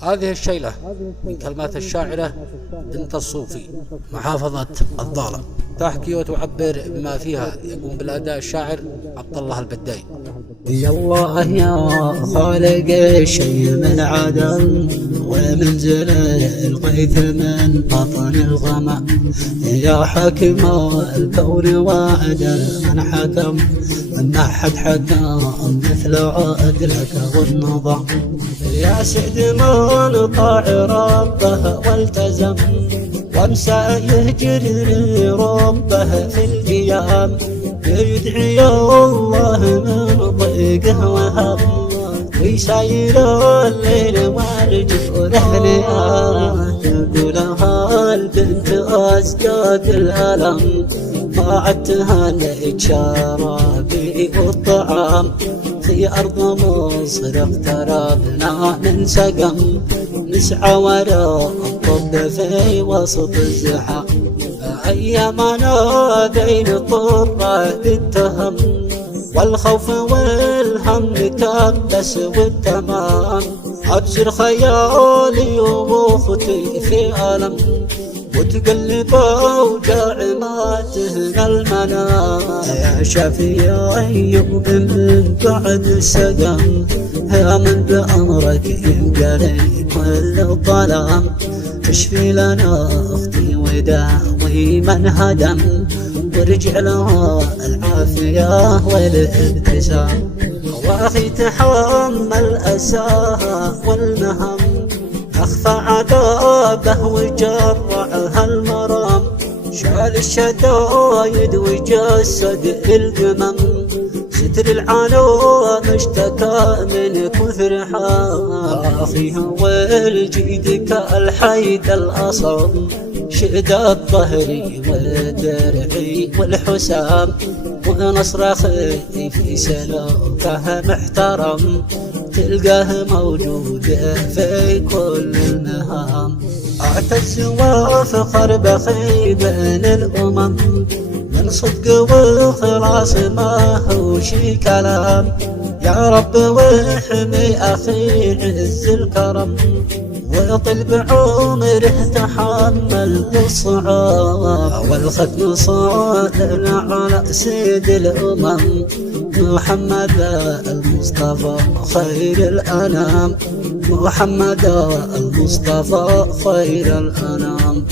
هذه الشيلة من كلمات الشاعرة بنت الصوفي محافظة الضالة، تحكي وتعبر بما فيها. يقوم بالأداء الشاعر عبد الله البداي. يا الله يا خالق الشيء من عدم، ومنزل الغيث من بطن الغمام، يا حاكم الكون وعدل من حكم، ما حد حكم مثل عدلك والنظام. يا سعد من طاع ربه والتزم، وامسى يهجر ربه في القيام، يدعي الله من ضيقه وهم، ويساير الليل والجفون اهلها. تقولها البنت ازكى الالم، طاعتها للشرابي والطعام، في أرض مصر اقتربنا من سقم، نسعى وراء الطب في وسط الزحام. أيامنا بين الطرات التهم، والخوف والهم كبس والتمام. أبصر خيالي وأختي في ألم، وتقلب أوجاع ما تهنى المنام. يا شافي أيوب من بعد السقم، يا من بأمرك ينقلي كل الظلام. اشفي لنا أختي وداوي من هدم، وارجع لها العافية والابتسام. واخي تحمل أساها والمهم، أخفى عذابه وجرعها المرام. شال الشدايد وجسد القمم، ستر العالم اشتكى من كثر حام. أخي هو الجيد كالحيد الأصم، شد الظهري والدرعي والحسام. ونصر أخي في سلوكه محترم، تلقاه موجود في كل المهام. اعتز وفخر بخي بين الأمم، من صدق وخلاص ما هو شي كلام. يا رب واحمي أخي عز الكرم، وطل بعمره تحمل الصعاب. والختم صادر على سيد الأمم، محمد المصطفى خير الأنام، محمد المصطفى خير الأنام.